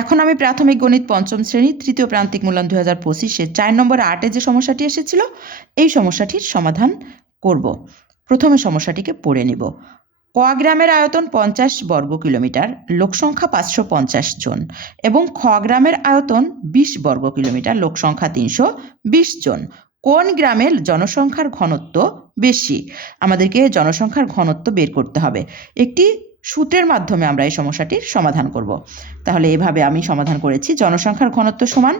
এখন আমি প্রাথমিক গণিত পঞ্চম শ্রেণী তৃতীয় প্রান্তিক মূল্যায়ন 2025-এ 4 নম্বর 8-এ যে সমস্যাটি এসেছিল এই সমস্যাটির সমাধান করব। প্রথমে সমস্যাটিকে পড়ে নিব। ক গ্রামের আয়তন 50 বর্গ কিলোমিটার, লোকসংখ্যা 550 জন এবং খ গ্রামের আয়তন 20 বর্গ কিলোমিটার, লোকসংখ্যা 320 জন। কোন গ্রামের জনসংখ্যার ঘনত্ব বেশি? আমাদেরকে জনসংখ্যার ঘনত্ব বের করতে হবে। একটি সূত্রের মাধ্যমে আমরা এই সমস্যাটির সমাধান করব। তাহলে এভাবে আমি সমাধান করেছি। জনসংখ্যার ঘনত্ব সমান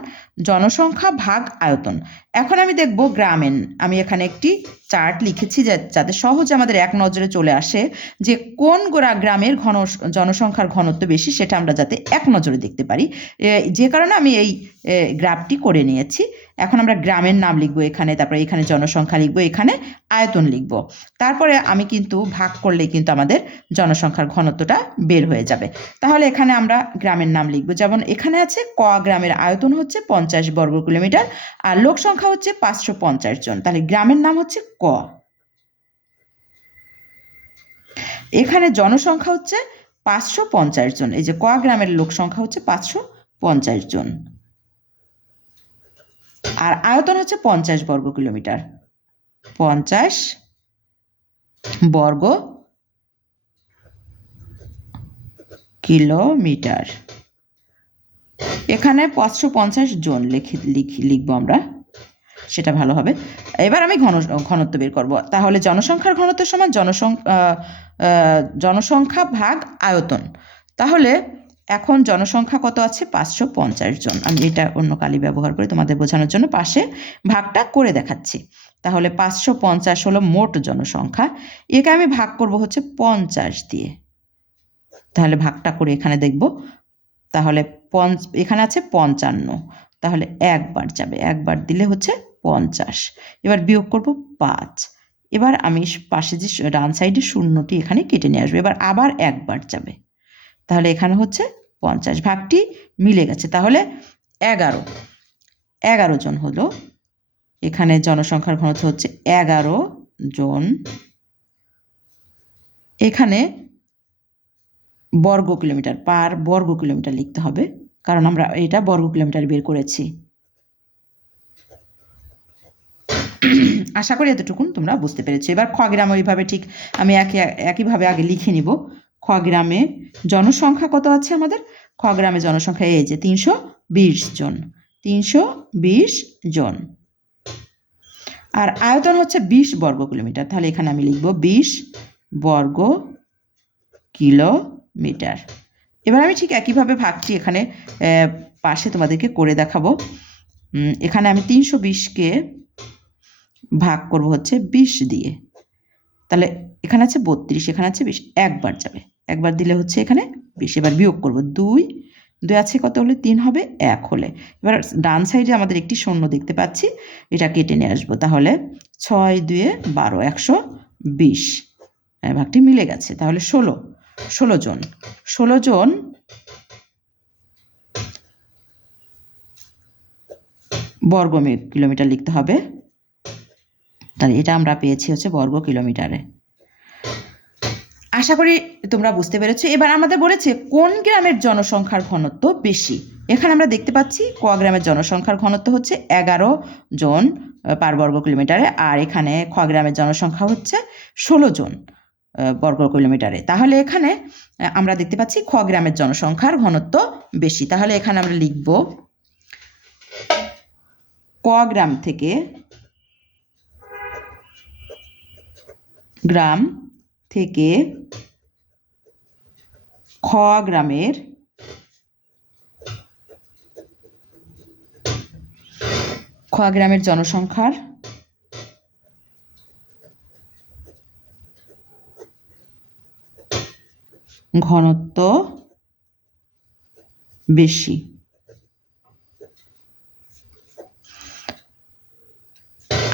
জনসংখ্যা ভাগ আয়তন। এখন আমি দেখব গ্রামের, আমি এখানে একটি চার্ট লিখেছি যাতে সহজে আমাদের এক নজরে চলে আসে যে কোন গ্রামের জনসংখ্যার ঘনত্ব বেশি, সেটা আমরা যাতে এক নজরে দেখতে পারি, যে কারণে আমি এই গ্রাফটি করে নিয়েছি। এখন আমরা গ্রামের নাম লিখব এখানে, তারপরে এখানে জনসংখ্যা লিখব, এখানে আয়তন লিখব। তারপরে আমি কিন্তু ভাগ করলে কিন্তু আমাদের জনসংখ্যার ঘনত্বটা বের হয়ে যাবে। তাহলে এখানে আমরা গ্রামের নাম লিখব। যেমন এখানে আছে ক গ্রামের আয়তন হচ্ছে 50 বর্গ কিলোমিটার আর লোক সংখ্যা হচ্ছে 550 জন। তাহলে গ্রামের নাম হচ্ছে ক। এখানে জনসংখ্যা হচ্ছে 550 জন। এই যে ক গ্রামের লোক সংখ্যা হচ্ছে 550 জন আর আয়তন হচ্ছে 50 বর্গ কিলোমিটার। 50 বর্গ কিলোমিটার। এখানে 550 জন লিখবো আমরা, সেটা ভালো হবে। এবার আমি ঘনত্ব বের করব। তাহলে জনসংখ্যার ঘনত্ব সমান জনসংখ্যা ভাগ আয়তন। তাহলে এখন জনসংখ্যা কত আছে? 550 জন। আমি এটা অন্য কালি ব্যবহার করে তোমাদের বোঝানোর জন্য পাশে ভাগটা করে দেখাচ্ছি। তাহলে 550 হলো মোট জনসংখ্যা, একে আমি ভাগ করব হচ্ছে 50 দিয়ে। তাহলে ভাগটা করে এখানে দেখব। তাহলে এখানে আছে 55, তাহলে একবার যাবে, একবার দিলে হচ্ছে 50। এবার বিয়োগ করব 5। এবার আমি পাশে যে ডান সাইডে শূন্যটি এখানে কেটে নিয়ে আসবো। এবার আবার একবার যাবে, তাহলে এখানে হচ্ছে 50। ভাগটি মিলে গেছে, তাহলে 11 জন হলো। এখানে জনসংখ্যার ঘনত্ব হচ্ছে 11 জন। এখানে বর্গ কিলোমিটার, পার বর্গ কিলোমিটার লিখতে হবে, কারণ আমরা এটা বর্গ কিলোমিটার বের করেছি। আশা করি এতটুকুন তোমরা বুঝতে পেরেছো। এবার খ গ্রাম ওইভাবে ঠিক আমি একইভাবে আগে লিখে নিব। খ গ্রামে জনসংখ্যা কত আছে আমাদের? খ গ্রামে জনসংখ্যা এই যে 320 জন। 320 জন আর আয়তন হচ্ছে 20 বর্গ কিলোমিটার। তাহলে এখানে আমি লিখব 20 বর্গ কিলোমিটার। এবার আমি ঠিক একইভাবে ভাগটি এখানে পাশে তোমাদেরকে করে দেখাবো। এখানে আমি 320কে ভাগ করব হচ্ছে 20 দিয়ে। তাহলে এখানে আছে 32, এখানে আছে 20, একবার যাবে, একবার দিলে হচ্ছে এখানে 20। এবার বিয়োগ করব, 2 আছে কত হলে 3 হবে, 1 হলে। এবার ডান সাইডে আমাদের একটি শূন্য দেখতে পাচ্ছি, এটা কেটে নিয়ে আসবো। তাহলে 6 2 12, 120। ভাগটি মিলে গেছে। তাহলে 16 জন। 16 জন বর্গ কিলোমিটার লিখতে হবে। তাহলে এটা আমরা পেয়েছি হচ্ছে বর্গ কিলোমিটারে। আশা করি তোমরা বুঝতে পেরেছো। এবার আমাদের বলেছে কোন গ্রামের জনসংখ্যার ঘনত্ব বেশি। এখানে আমরা দেখতে পাচ্ছি ক গ্রামের জনসংখ্যার ঘনত্ব হচ্ছে 11 জন পার বর্গ কিলোমিটারে আর এখানে খ গ্রামের জনসংখ্যা হচ্ছে 16 জন বর্গ কিলোমিটারে। তাহলে এখানে আমরা দেখতে পাচ্ছি খ গ্রামের জনসংখ্যার ঘনত্ব বেশি। তাহলে এখানে আমরা লিখব ক গ্রাম থেকে খ গ্রামের জনসংখ্যার ঘনত্ব বেশি।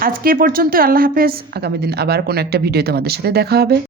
আজকে পর্যন্ত, আল্লাহ হাফেজ। আগামী দিন আবার কোনো একটা ভিডিও তোমাদের সাথে দেখা হবে।